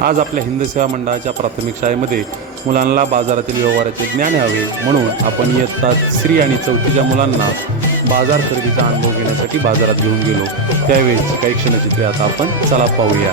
आज आपल्या हिंद सेवा मंडळाच्या प्राथमिक शाळेमध्ये मुलांना बाजारातील व्यवहाराचे ज्ञान हवे म्हणून आपण इयत्ता 3 आणि 4थीच्या मुलांना बाजार खरेदीचा अनुभव घेण्यासाठी बाजारात घेऊन गेलो। त्यावेळेची काही क्षणचित्रे आता आपण चला पाहूया।